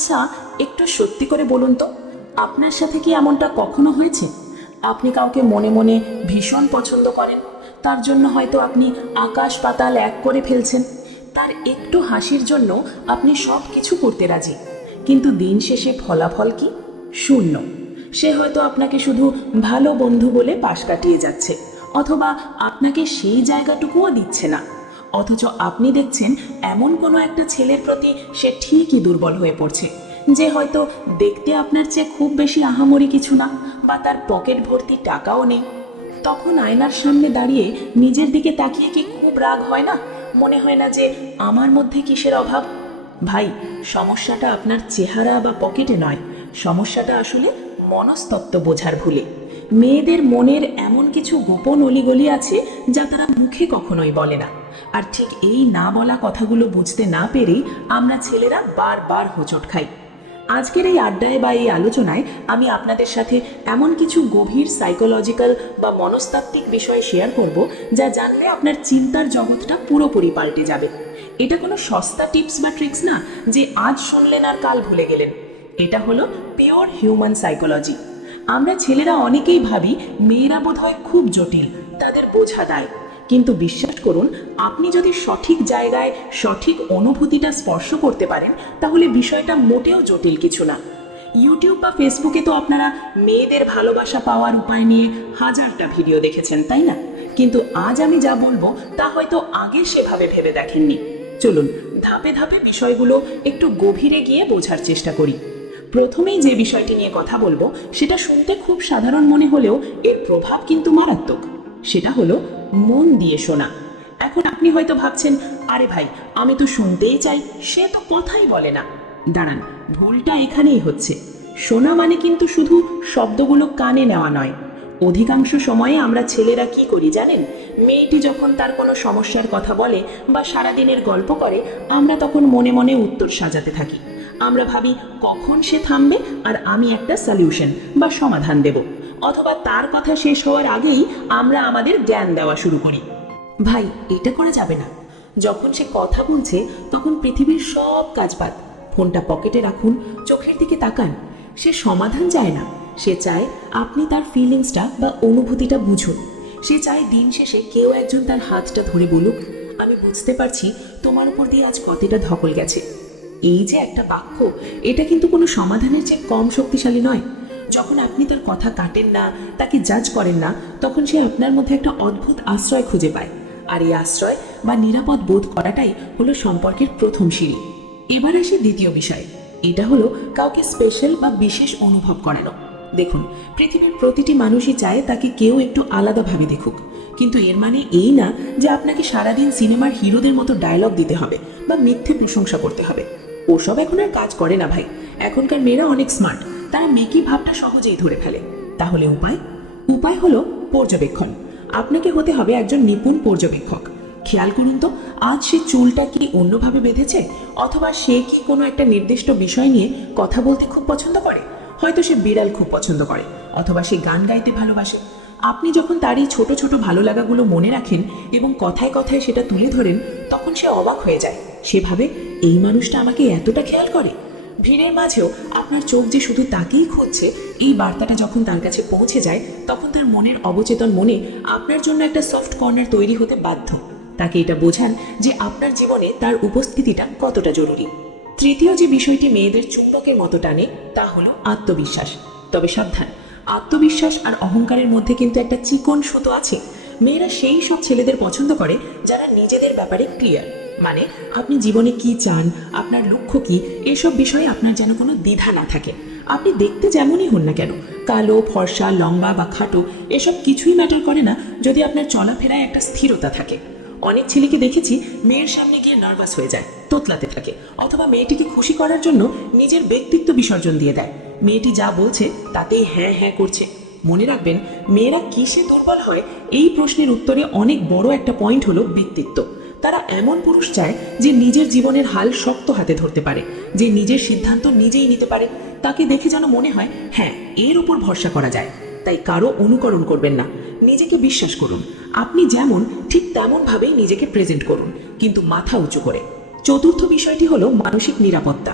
আচ্ছা, একটু সত্যি করে বলুন তো, আপনার সাথে কি এমনটা কখনো হয়েছে? আপনি কাউকে মনে মনে ভীষণ পছন্দ করেন, তার জন্য হয়তো আপনি আকাশ পাতাল এক করে ফেলছেন, তার একটু হাসির জন্য আপনি সব কিছু করতে রাজি, কিন্তু দিন শেষে ফলাফল কি? শূন্য। সে হয়তো আপনাকে শুধু ভালো বন্ধু বলে পাশ কাটিয়ে যাচ্ছে, অথবা আপনাকে সেই জায়গাটুকুও দিচ্ছে না। অথচ আপনি দেখছেন এমন কোনো একটা ছেলের প্রতি সে ঠিকই দুর্বল হয়ে পড়ছে, যে হয়তো দেখতে আপনার চেয়ে খুব বেশি আহামরি কিছু না, বা তার পকেট ভর্তি টাকাও নেই। তখন আয়নার সামনে দাঁড়িয়ে নিজের দিকে তাকিয়ে কি খুব রাগ হয় না? মনে হয় না যে আমার মধ্যে কিসের অভাব? ভাই, সমস্যাটা আপনার চেহারা বা পকেটে নয়, সমস্যাটা আসলে মনস্তত্ত্ব বোঝার ভুলে। মেয়েদের মনের এমন কিছু গোপন অলিগলি আছে যা তারা মুখে কখনোই বলে না, আর ঠিক এই না বলা কথাগুলো বুঝতে না পেরেই আমরা ছেলেরা বারবার হোঁচট খাই। আজকের এই আড্ডায় বা এই আলোচনায় আমি আপনাদের সাথে এমন কিছু গভীর সাইকোলজিক্যাল বা মনস্তাত্ত্বিক বিষয় শেয়ার করব, যা জানলে আপনার চিন্তার জগৎটা পুরোপুরি পাল্টে যাবে। এটা কোনো সস্তা টিপস বা ট্রিক্স না যে আজ শুনলেন আর কাল ভুলে গেলেন। এটা হলো পিওর হিউম্যান সাইকোলজি। আমরা ছেলেরা অনেকেই ভাবি মেয়েরা বোধহয় খুব জটিল, তাদের বোঝা দায়। কিন্তু বিশ্বাস করুন, আপনি যদি সঠিক জায়গায় সঠিক অনুভূতিটা স্পর্শ করতে পারেন, তাহলে বিষয়টা মোটেও জটিল কিছু না। ইউটিউব বা ফেসবুকে তো আপনারা মেয়েদের ভালোবাসা পাওয়ার উপায় নিয়ে হাজারটা ভিডিও দেখেছেন, তাই না? কিন্তু আজ আমি যা বলবো তা হয়তো আগে সেভাবে ভেবে দেখেননি। চলুন ধাপে ধাপে বিষয়গুলো একটু গভীরে গিয়ে বোঝার চেষ্টা করি। প্রথমেই যে বিষয়টি নিয়ে কথা বলবো সেটা শুনতে খুব সাধারণ মনে হলেও এর প্রভাব কিন্তু মারাত্মক। সেটা হলো মন দিয়ে শোনা। এখন আপনি হয়তো ভাবছেন, আরে ভাই, আমি তো শুনতেই চাই, সে তো কথাই বলে না। দাঁড়ান, ভুলটা এখানেই হচ্ছে। শোনা মানে কিন্তু শুধু শব্দগুলো কানে নেওয়া নয়। অধিকাংশ সময়ে আমরা ছেলেরা কি করি জানেন? মেয়েটি যখন তার কোনো সমস্যার কথা বলে বা সারাদিনের গল্প করে, আমরা তখন মনে মনে উত্তর সাজাতে থাকি। আমরা ভাবি কখন সে থামবে আর আমি একটা সলিউশন বা সমাধান দেব, অথবা তার কথা শেষ হওয়ার আগেই আমরা আমাদের জ্ঞান দেওয়া শুরু করি। ভাই, এটা করা যাবে না। যখন সে কথা বলছে তখন পৃথিবীর সব কাজ বাদ, ফোনটা পকেটে রাখুন, চোখের দিকে তাকান। সে সমাধান চায় না, সে চায় আপনি তার ফিলিংসটা বা অনুভূতিটা বুঝুন। সে চায় দিন শেষে কেউ একজন তার হাতটা ধরে বলুক, আমি বুঝতে পারছি তোমার উপর দিয়ে আজ কতটা ধকল গেছে। এই যে একটা বাক্য, এটা কিন্তু কোনো সমাধানের চেয়ে কম শক্তিশালী নয়। যখন আপনি তার কথা কাটেন না, তাকে জাজ করেন না, তখন সে আপনার মধ্যে একটা অদ্ভুত আশ্রয় খুঁজে পায়। আর এই আশ্রয় বা নিরাপদ বোধ করাটাই হলো সম্পর্কের প্রথম সিঁড়ি। এবার আসি দ্বিতীয় বিষয়। এটা হলো কাউকে স্পেশাল বা বিশেষ অনুভব করানো। দেখুন, পৃথিবীর প্রতিটি মানুষই চায় তাকে কেউ একটু আলাদাভাবে দেখুক, কিন্তু এর মানে এই না যে আপনাকে সারাদিন সিনেমার হিরোদের মতো ডায়লগ দিতে হবে বা মিথ্যে প্রশংসা করতে হবে। ওসব এখন আর কাজ করে না ভাই। এখনকার মেয়েরা অনেক স্মার্ট, তারা মেকি ভাবটা সহজেই ধরে ফেলে। তাহলে উপায় হলো পর্যবেক্ষণ। আপনাকে হতে হবে একজন নিপুণ পর্যবেক্ষক। খেয়াল করুন তো, আজ সে চুলটা কি অন্যভাবে বেঁধেছে, অথবা সে কি কোনো একটা নির্দিষ্ট বিষয় নিয়ে কথা বলতে খুব পছন্দ করে। হয়তো সে বিড়াল খুব পছন্দ করে, অথবা সে গান গাইতে ভালোবাসে। আপনি যখন তার এই ছোট ছোট ভালো লাগাগুলো মনে রাখেন এবং কথায় কথায় সেটা তুলে ধরেন, তখন সে অবাক হয়ে যায়। সে ভাবে, এই মানুষটা আমাকে এতটা খেয়াল করে। ভিড়ের মাঝেও আপনার চোখ যে শুধু তাকেই খুঁজছে, এই বার্তাটা যখন তার কাছে পৌঁছে যায়, তখন তার মনের অবচেতন মনে আপনার জন্য একটা সফট কর্নার তৈরি হতে বাধ্য। তাকে এটা বোঝান যে আপনার জীবনে তার উপস্থিতিটা কতটা জরুরি। তৃতীয় যে বিষয়টি মেয়েদের চুম্বকের মতো টানে, তা হলো আত্মবিশ্বাস। তবে সাবধান, আত্মবিশ্বাস আর অহংকারের মধ্যে কিন্তু একটা চিকন সুতো আছে। মেয়েরা সেই সব ছেলেদের পছন্দ করে যারা নিজেদের ব্যাপারে ক্লিয়ার। মানে আপনি জীবনে কি চান, আপনার লক্ষ্য কি, এসব বিষয়ে আপনার যেন কোনো দ্বিধা না থাকে। আপনি দেখতে যেমনই হন না কেন, কালো, ফর্সা, লম্বা বা খাটো, এসব কিছুই ম্যাটার করে না যদি আপনার চলাফেরায় একটা স্থিরতা থাকে। অনেক ছেলেকে দেখেছি মেয়ের সামনে গিয়ে নার্ভাস হয়ে যায়, তোতলাতে থাকে, অথবা মেয়েটিকে খুশি করার জন্য নিজের ব্যক্তিত্ব বিসর্জন দিয়ে দেয়। মেয়েটি যা বলছে তাতেই হ্যাঁ হ্যাঁ করছে। মনে রাখবেন, মেয়েরা কিসে দুর্বল হয়, এই প্রশ্নের উত্তরে অনেক বড় একটা পয়েন্ট হলো ব্যক্তিত্ব। তারা এমন পুরুষ চায় যে নিজের জীবনের হাল শক্ত হাতে ধরতে পারে, যে নিজের সিদ্ধান্ত নিজেই নিতে পারে। তাকে দেখে যেন মনে হয়, হ্যাঁ, এর উপর ভরসা করা যায়। তাই কারো অনুকরণ করবেন না, নিজেকে বিশ্বাস করুন। আপনি যেমন ঠিক তেমন ভাবেই নিজেকে প্রেজেন্ট করুন, কিন্তু মাথা উঁচু করে। চতুর্থ বিষয়টি হলো মানসিক নিরাপত্তা।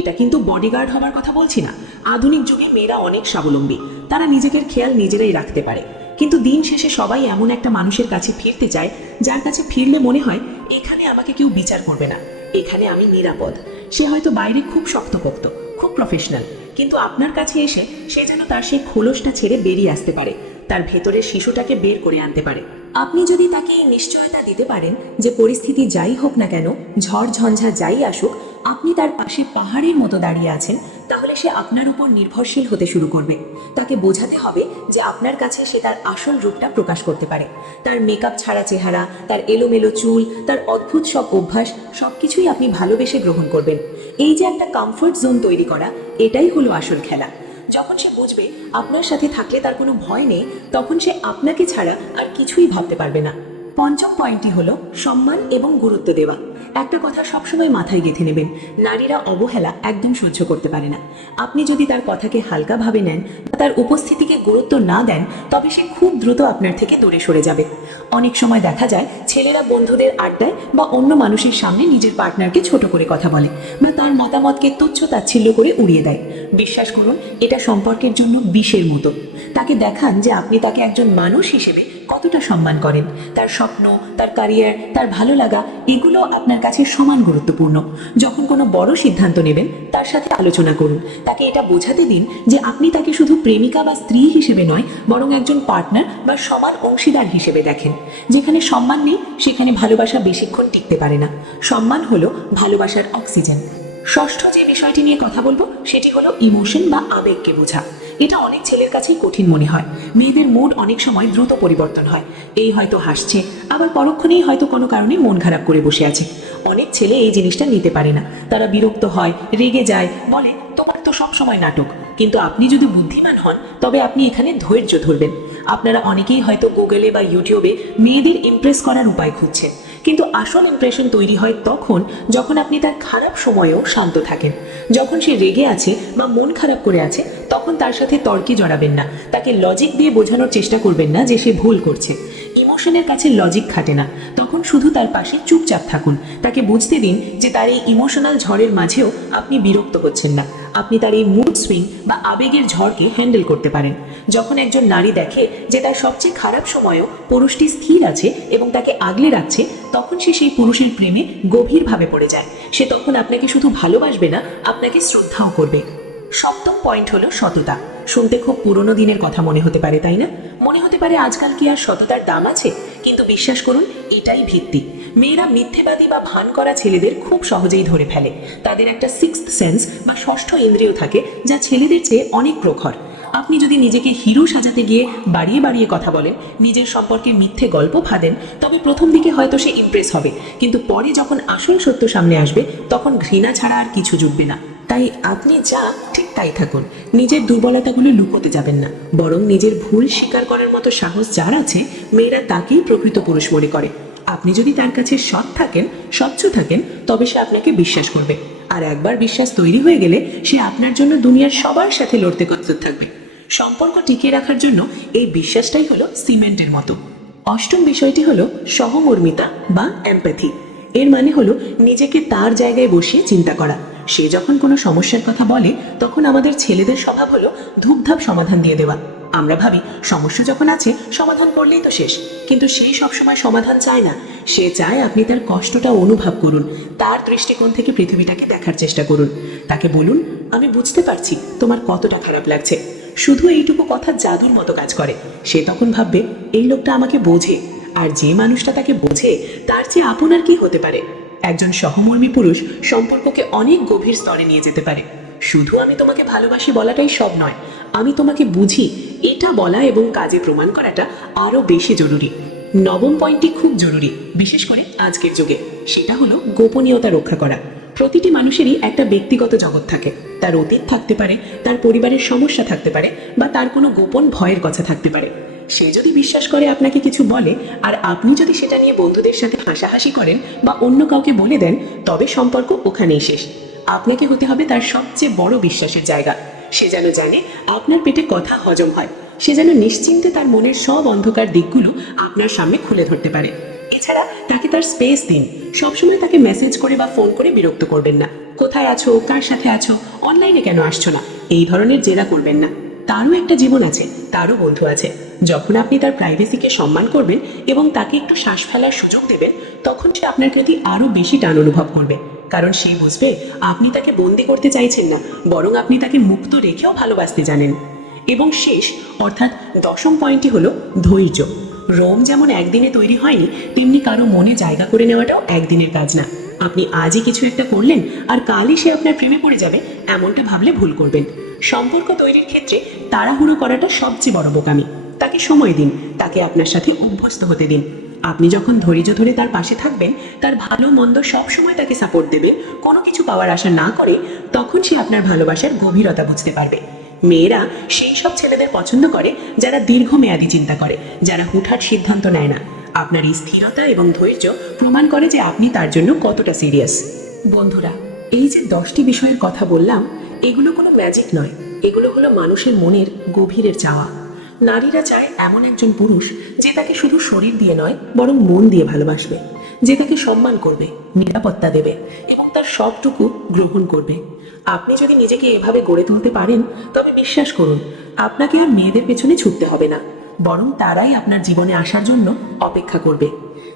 এটা কিন্তু বডিগার্ড হবার কথা বলছি না। আধুনিক যুগে মেয়েরা অনেক স্বাবলম্বী, তারা নিজেদের খেয়াল নিজেরাই রাখতে পারে। কিন্তু দিন শেষে সবাই এমন একটা মানুষের কাছে ফিরতে চায় যার কাছে ফিরলে মনে হয় এখানে আমাকে কেউ বিচার করবে না, এখানে আমি নিরাপদ। সে হয়তো বাইরে খুব শক্তপোক্ত, খুব প্রফেশনাল, কিন্তু আপনার কাছে এসে সে যেন তার সেই খোলসটা ছেড়ে বেরিয়ে আসতে পারে, তার ভেতরের শিশুটাকে বের করে আনতে পারে। আপনি যদি তাকে এই নিশ্চয়তা দিতে পারেন যে পরিস্থিতি যাই হোক না কেন, ঝড় ঝঞ্ঝা যাই আসুক, আপনি তার পাশে পাহাড়ের মতো দাঁড়িয়ে আছেন, তাহলে সে আপনার উপর নির্ভরশীল হতে শুরু করবে। তাকে বোঝাতে হবে যে আপনার কাছে সে তার আসল রূপটা প্রকাশ করতে পারে। তার মেকআপ ছাড়া চেহারা, তার এলোমেলো চুল, তার অদ্ভুত সব অভ্যাস, সবকিছুই আপনি ভালোবেসে গ্রহণ করবেন। এই যে একটা কমফোর্ট জোন তৈরি করা, এটাই হলো আসল খেলা। যখন সে বুঝবে আপনার সাথে থাকলে তার কোনো ভয় নেই, তখন সে আপনাকে ছাড়া আর কিছুই ভাবতে পারবে না। পঞ্চম পয়েন্টটি হলো সম্মান এবং গুরুত্ব দেওয়া। একটা কথা সবসময় মাথায় গেঁথে নেবেন, নারীরা অবহেলা একদম সহ্য করতে পারে না। আপনি যদি তার কথাকে হালকাভাবে নেন বা তার উপস্থিতিকে গুরুত্ব না দেন, তবে সে খুব দ্রুত আপনার থেকে দূরে সরে যাবে। অনেক সময় দেখা যায় ছেলেরা বন্ধুদের আড্ডায় বা অন্য মানুষের সামনে নিজের পার্টনারকে ছোট করে কথা বলে বা তার মতামতকে তুচ্ছ তাচ্ছিল্য করে উড়িয়ে দেয়। বিশ্বাস করুন, এটা সম্পর্কের জন্য বিষের মতো। তাকে দেখান যে আপনি তাকে একজন মানুষ হিসেবে কতটা সম্মান করেন। তার স্বপ্ন, তার ক্যারিয়ার, তার ভালো লাগা, এগুলো আপনার কাছে সমান গুরুত্বপূর্ণ। যখন কোনো বড় সিদ্ধান্ত নেবেন, তার সাথে আলোচনা করুন। তাকে এটা বোঝাতে দিন যে আপনি তাকে শুধু প্রেমিকা বা স্ত্রী হিসেবে নয়, বরং একজন পার্টনার বা সমান অংশীদার হিসেবে দেখেন। যেখানে সম্মান নেই, সেখানে ভালোবাসা বেশিক্ষণ টিকতে পারে না। সম্মান হলো ভালোবাসার অক্সিজেন। ষষ্ঠ যে বিষয়টি নিয়ে কথা বলবো, সেটি হলো ইমোশন বা আবেগকে বোঝা। এটা অনেক ছেলের কাছেই কঠিন মনে হয়। মেয়েদের মুড অনেক সময় দ্রুত পরিবর্তন হয়। এই হয়তো হাসছে, আবার পরক্ষণেই হয়তো কোনো কারণে মন খারাপ করে বসে আছে। অনেক ছেলে এই জিনিসটা নিতে পারে না, তারা বিরক্ত হয়, রেগে যায়, বলে তোমার তো সব সময় নাটক। কিন্তু আপনি যদি বুদ্ধিমান হন, তবে আপনি এখানে ধৈর্য ধরবেন। আপনারা অনেকেই হয়তো গুগলে বা ইউটিউবে মেয়েদের ইমপ্রেস করার উপায় খুঁজছেন, কিন্তু আসল ইমপ্রেশন তৈরি হয় তখন যখন আপনি তার খারাপ সময়েও শান্ত থাকেন। যখন সে রেগে আছে বা মন খারাপ করে আছে, তখন তার সাথে তর্কে জড়াবেন না। তাকে লজিক দিয়ে বোঝানোর চেষ্টা করবেন না যে সে ভুল করছে। ইমোশনের কাছে লজিক খাটে না। তখন শুধু তার পাশে চুপচাপ থাকুন। তাকে বুঝতে দিন যে তার এই ইমোশনাল ঝড়ের মাঝেও আপনি বিরক্ত হচ্ছেন না। আপনি তার এই মুড সুইং বা আবেগের ঝড়কে হ্যান্ডেল করতে পারেন। যখন একজন নারী দেখে যে তার সবচেয়ে খারাপ সময়েও পুরুষটি স্থির আছে এবং তাকে আগলে রাখছে, তখন সে সেই পুরুষের প্রেমে গভীরভাবে পড়ে যায়। সে তখন আপনাকে শুধু ভালোবাসবে না, আপনাকে শ্রদ্ধাও করবে। সপ্তম পয়েন্ট হলো সততা। শুনতে খুব পুরনো দিনের কথা মনে হতে পারে, তাই না? মনে হতে পারে আজকাল কি আর সততার দাম আছে? কিন্তু বিশ্বাস করুন, এটাই ভিত্তি। মেয়েরা মিথ্যেবাদী বা ভান করা ছেলেদের খুব সহজেই ধরে ফেলে। তাদের একটা সিক্সথ সেন্স বা ষষ্ঠ ইন্দ্রিয় থাকে, যা ছেলেদের চেয়ে অনেক প্রখর। আপনি যদি নিজেকে হিরো সাজাতে গিয়ে বাড়িয়ে বাড়িয়ে কথা বলেন, নিজের সম্পর্কে মিথ্যে গল্প ফাঁদেন, তবে প্রথম দিকে হয়তো সে ইমপ্রেস হবে, কিন্তু পরে যখন আসল সত্য সামনে আসবে, তখন ঘৃণা ছাড়া আর কিছু জুটবে না। তাই আপনি যা ঠিক তাই থাকুন। নিজের দুর্বলতাগুলো লুকোতে যাবেন না, বরং নিজের ভুল স্বীকার করার মতো সাহস যার আছে, মেয়েরা তাকেই প্রকৃত পুরুষ মনে করে। আপনি যদি তার কাছে সৎ থাকেন, স্বচ্ছ থাকেন, তবে সে আপনাকে বিশ্বাস করবে। আর একবার বিশ্বাস তৈরি হয়ে গেলে সে আপনার জন্য দুনিয়ার সবার সাথে লড়তে প্রস্তুত থাকবে। সম্পর্ক টিকিয়ে রাখার জন্য এই বিশ্বাসটাই হলো সিমেন্টের মতো। অষ্টম বিষয়টি হলো সহমর্মিতা বা এমপ্যাথি। এর মানে হলো নিজেকে তার জায়গায় বসিয়ে চিন্তা করা। সে যখন কোনো সমস্যার কথা বলে, তখন আমাদের ছেলেদের স্বভাব হলো ধূপধাপ সমাধান দিয়ে দেওয়া। আমরা ভাবি সমস্যা যখন আছে সমাধান করলেই তো শেষ, কিন্তু সে সবসময় সমাধান চায় না। সে চায় আপনি তার কষ্টটা অনুভব করুন, তার দৃষ্টিকোণ থেকে পৃথিবীটাকে দেখার চেষ্টা করুন। তাকে বলুন, আমি বুঝতে পারছি তোমার কতটা খারাপ লাগছে। শুধু এইটুকু কথা জাদুর মতো কাজ করে। সে তখন ভাববে এই লোকটা আমাকে বোঝে। আর যে মানুষটা তাকে বোঝে, তার চেয়ে আপন আর কি হতে পারে? একজন সহমর্মী পুরুষ সম্পর্ককে অনেক গভীর স্তরে নিয়ে যেতে পারে। শুধু আমি তোমাকে ভালোবাসি বলাটাই সব নয়, আমি তোমাকে বুঝি এটা বলা এবং কাজে প্রমাণ করাটা আরো বেশি জরুরি। নবম পয়েন্টটি খুব জরুরি, বিশেষ করে আজকের যুগে। সেটা হলো গোপনীয়তা রক্ষা করা। প্রতিটি মানুষেরই একটা ব্যক্তিগত জগৎ থাকে। তার অতীত থাকতে পারে, তার পরিবারের সমস্যা থাকতে পারে, বা তার কোনো গোপন ভয়ের কথা থাকতে পারে। সে যদি বিশ্বাস করে আপনাকে কিছু বলে, আর আপনি যদি সেটা নিয়ে বন্ধুদের সাথে হাসাহাসি করেন বা অন্য কাউকে বলে দেন, তবে সম্পর্ক ওখানেই শেষ। আপনাকে হতে হবে তার সবচেয়ে বড় বিশ্বাসের জায়গা। সে যেন জানে আপনার পেটে কথা হজম হয়। সে যেন নিশ্চিন্তে তার মনের সব অন্ধকার দিকগুলো আপনার সামনে খুলে ধরতে পারে। এছাড়া তাকে তার স্পেস দিন। সবসময় তাকে মেসেজ করে বা ফোন করে বিরক্ত করবেন না। কোথায় আছো, কার সাথে আছো, অনলাইনে কেন আসছো না, এই ধরনের জেরা করবেন না। তারও একটা জীবন আছে, তারও বন্ধু আছে। যখন আপনি তার প্রাইভেসিকে সম্মান করবেন এবং তাকে একটু শ্বাস ফেলার সুযোগ দেবেন, তখন সে আপনার প্রতি আরও বেশি টান অনুভব করবে। কারণ সে বুঝবে আপনি তাকে বন্দি করতে চাইছেন না, বরং আপনি তাকে মুক্ত রেখেও ভালোবাসতে জানেন। এবং শেষ অর্থাৎ দশম পয়েন্টটি হলো ধৈর্য। রোম যেমন একদিনে তৈরি হয়নি, তেমনি কারো মনে জায়গা করে নেওয়াটাও একদিনের কাজ না। আপনি আজই কিছু একটা করলেন আর কালই সে আপনার প্রেমে পড়ে যাবে, এমনটা ভাবলে ভুল করবেন। সম্পর্ক তৈরির ক্ষেত্রে তাড়াহুড়ো করাটা সবচেয়ে বড় বোকামি। তাকে সময় দিন, তাকে আপনার সাথে অভ্যস্ত হতে দিন। আপনি যখন ধৈর্য ধরে তার পাশে থাকবেন, তার ভালো মন্দ সব সময় তাকে সাপোর্ট দেবে, কোনো কিছু পাওয়ার আশা না করে, তখন সে আপনার ভালোবাসার গভীরতা বুঝতে পারবে। মেয়েরা সেই সব ছেলেদের পছন্দ করে যারা দীর্ঘমেয়াদী চিন্তা করে, যারা হুটহাট সিদ্ধান্ত নেয় না। আপনার এই স্থিরতা এবং ধৈর্য প্রমাণ করে যে আপনি তার জন্য কতটা সিরিয়াস। বন্ধুরা, এই যে 10টি বিষয়ের কথা বললাম, এগুলো কোনো ম্যাজিক নয়, এগুলো হলো মানুষের মনের গভীরের চাওয়া। নারীরা চায় এমন একজন পুরুষ যে তাকে শুধু শরীর দিয়ে নয়, বরং মন দিয়ে ভালোবাসবে, যে তাকে সম্মান করবে, নিরাপত্তা দেবে এবং তার সবটুকু গ্রহণ করবে। আপনি যদি নিজেকে এভাবে গড়ে তুলতে পারেন, তবে বিশ্বাস করুন, আপনাকে আর মেয়েদের পেছনে ছুটতে হবে না, বরং তারাই আপনার জীবনে আসার জন্য অপেক্ষা করবে।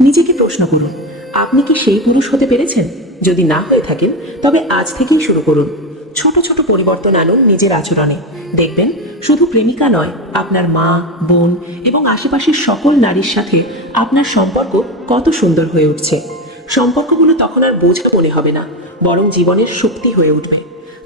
নিজেকে প্রশ্ন করুন, আপনি কি সেই পুরুষ হতে পেরেছেন? যদি না হয়ে থাকেন, তবে আজ থেকেই শুরু করুন। ছোট ছোট পরিবর্তন আনুন নিজের আচরণে। দেখবেন, শুধু প্রেমিকা নয়, আপনার মা, বোন এবং আশেপাশের সকল নারীর সাথে আপনার সম্পর্ক কত সুন্দর হয়ে উঠছে। সম্পর্কগুলো তখন আর বোঝা মনে হবে না, বরং জীবনের শক্তি হয়ে উঠবে।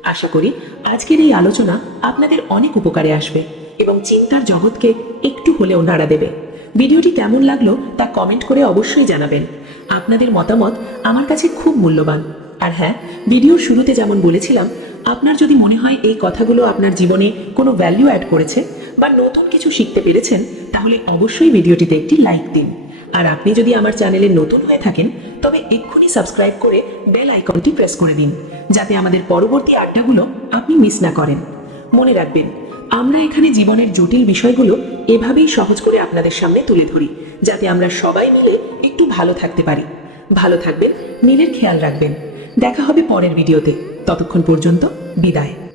আশা করি আজকের এই আলোচনা আপনাদের অনেক উপকারে আসবে এবং চিন্তার জগৎকে একটু হলেও নাড়া দেবে। ভিডিওটি কেমন লাগলো তা কমেন্ট করে অবশ্যই জানাবেন। আপনাদের মতামত আমার কাছে খুব মূল্যবান। আর হ্যাঁ, ভিডিওর শুরুতে যেমন বলেছিলাম, আপনার যদি মনে হয় এই কথাগুলো আপনার জীবনে কোনো ভ্যালু অ্যাড করেছে বা নতুন কিছু শিখতে পেরেছেন, তাহলে অবশ্যই ভিডিওটিতে একটি লাইক দিন। আর আপনি যদি আমার চ্যানেলে নতুন হয়ে থাকেন, তবে এক্ষুনি সাবস্ক্রাইব করে বেল আইকনটি প্রেস করে দিন, যাতে আমাদের পরবর্তী আড্ডাগুলো আপনি মিস না করেন। মনে রাখবেন, আমরা এখানে জীবনের জটিল বিষয়গুলো এভাবেই সহজ করে আপনাদের সামনে তুলে ধরি, যাতে আমরা সবাই মিলে একটু ভালো থাকতে পারি। ভালো থাকবেন, নিজের খেয়াল রাখবেন। দেখা হবে পরের ভিডিওতে। ততক্ষণ পর্যন্ত বিদায়।